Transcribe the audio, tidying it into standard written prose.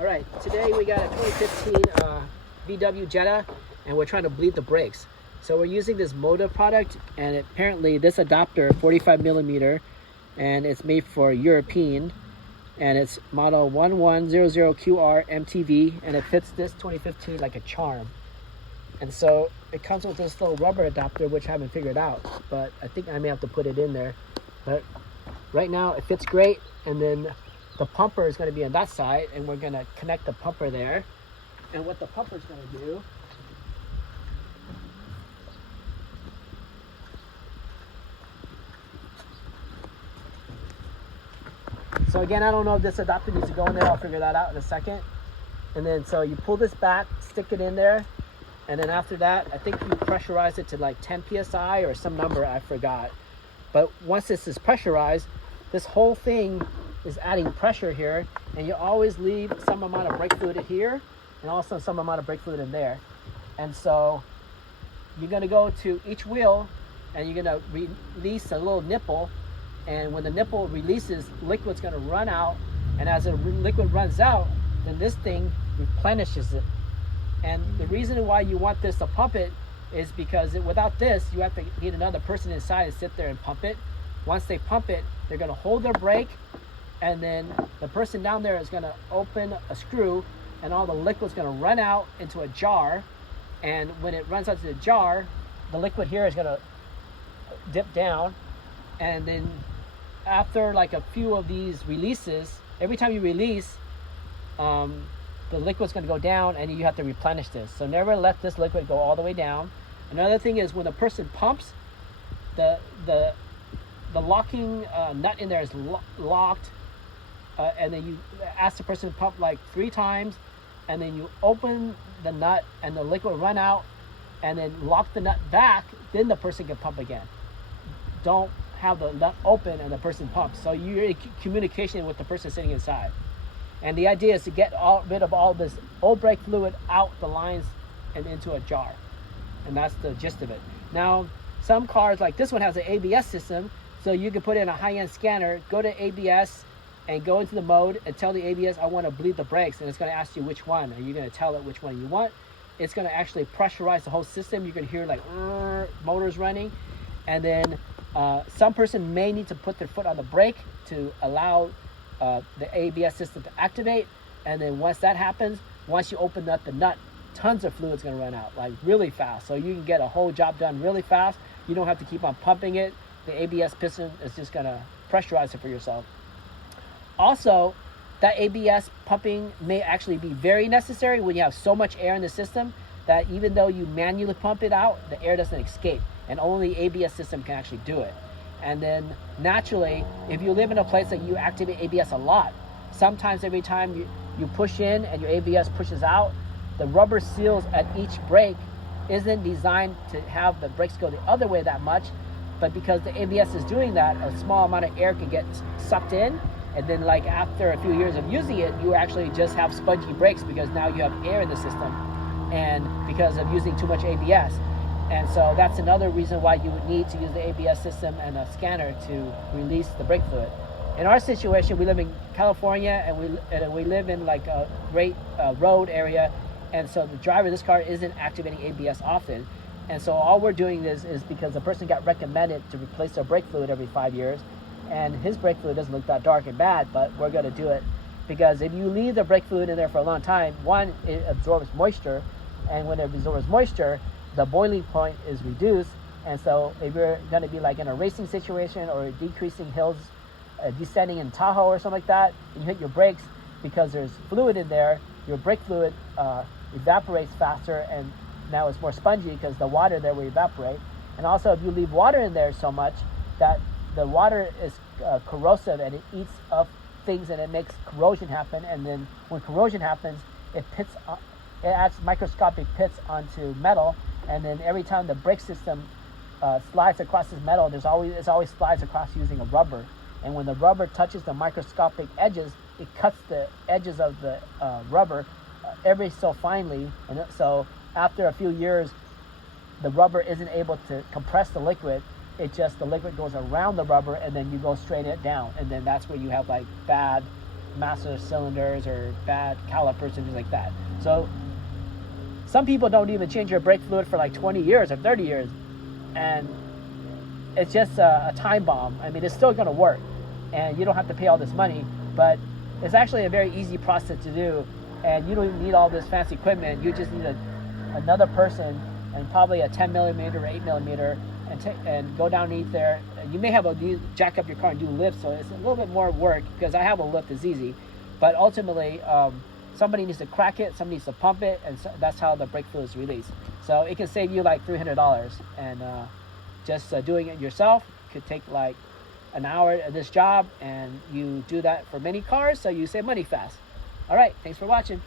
All right, today we got a 2015 VW Jetta, and we're trying to bleed the brakes. So we're using this Moda product, and apparently this adapter, 45 millimeter, and it's made for European, and it's model 1100QR MTV, and it fits this 2015 like a charm. And so it comes with this little rubber adapter, which I haven't figured out, but I think I may have to put it in there. But right now it fits great, and then the pumper is going to be on that side, and we're going to connect the pumper there. And what the pumper is going to do, so again, I don't know if this adapter needs to go in there. I'll figure that out in a second. And then so you pull this back, stick it in there, and then after that, I think you pressurize it to like 10 psi or some number, I forgot. But once this is pressurized, this whole thing is adding pressure here, and you always leave some amount of brake fluid here and also some amount of brake fluid in there. And so you're going to go to each wheel, and you're going to release a little nipple, and when the nipple releases, liquid's going to run out, and as the liquid runs out, then this thing replenishes it. And the reason why you want this to pump it is because without this, you have to need another person inside to sit there and pump it. Once they pump it, they're going to hold their brake, and then the person down there is going to open a screw, and all the liquid's going to run out into a jar. And when it runs out to the jar, the liquid here is going to dip down, and then after like a few of these releases, every time you release, the liquid's going to go down, and you have to replenish this. So never let this liquid go all the way down. Another thing is when the person pumps, the locking nut in there is locked, and then you ask the person to pump like 3 times, and then you open the nut and the liquid run out, and then lock the nut back, then the person can pump again. Don't have the nut open and the person pumps. So you're in communication with the person sitting inside. And the idea is to get rid of all this old brake fluid out the lines and into a jar. And that's the gist of it. Now, some cars like this one has an ABS system, so you can put in a high-end scanner, go to ABS, and go into the mode and tell the ABS, I want to bleed the brakes, and it's going to ask you which one, and you're going to tell it which one you want. It's going to actually pressurize the whole system. You can hear like motors running, and then some person may need to put their foot on the brake to allow the ABS system to activate, and then once that happens, once you open up the nut, tons of fluid's going to run out like really fast, so you can get a whole job done really fast. You don't have to keep on pumping it. The ABS piston is just going to pressurize it for yourself. Also, that ABS pumping may actually be very necessary when you have so much air in the system that even though you manually pump it out, the air doesn't escape, and only the ABS system can actually do it. And then naturally, if you live in a place that you activate ABS a lot, sometimes every time you push in and your ABS pushes out, the rubber seals at each brake isn't designed to have the brakes go the other way that much, but because the ABS is doing that, a small amount of air can get sucked in, and then like after a few years of using it, you actually just have spongy brakes because now you have air in the system, and because of using too much ABS. And so that's another reason why you would need to use the ABS system and a scanner to release the brake fluid. In our situation, we live in California, and we live in like a great road area, and so the driver of this car isn't activating ABS often. And so all we're doing is because the person got recommended to replace their brake fluid every 5 years, and his brake fluid doesn't look that dark and bad, but we're going to do it because if you leave the brake fluid in there for a long time, one, it absorbs moisture, and when it absorbs moisture, the boiling point is reduced. And so if you're going to be like in a racing situation or decreasing hills, descending in Tahoe or something like that, and you hit your brakes, because there's fluid in there, your brake fluid evaporates faster, and now it's more spongy because the water there will evaporate. And also if you leave water in there so much that the water is corrosive, and it eats up things, and it makes corrosion happen, and then when corrosion happens, it adds microscopic pits onto metal, and then every time the brake system slides across this metal, it always slides across using a rubber, and when the rubber touches the microscopic edges, it cuts the edges of the rubber every so finely, and so after a few years, the rubber isn't able to compress the liquid. The liquid goes around the rubber, and then you go straight it down, and then that's where you have like bad master cylinders or bad calipers and things like that. So some people don't even change their brake fluid for like 20 years or 30 years, and it's just a time bomb. I mean, it's still going to work, and you don't have to pay all this money, but it's actually a very easy process to do, and you don't even need all this fancy equipment. You just need another person and probably a 10 millimeter or 8 millimeter, and go down underneath there. You may have to jack up your car and do lifts, so it's a little bit more work, because I have a lift, it's easy, but ultimately somebody needs to crack it, somebody needs to pump it, and so that's how the brake fluid is released. So it can save you like $300, and just doing it yourself could take like an hour at this job, and you do that for many cars, so you save money fast. All right, thanks for watching.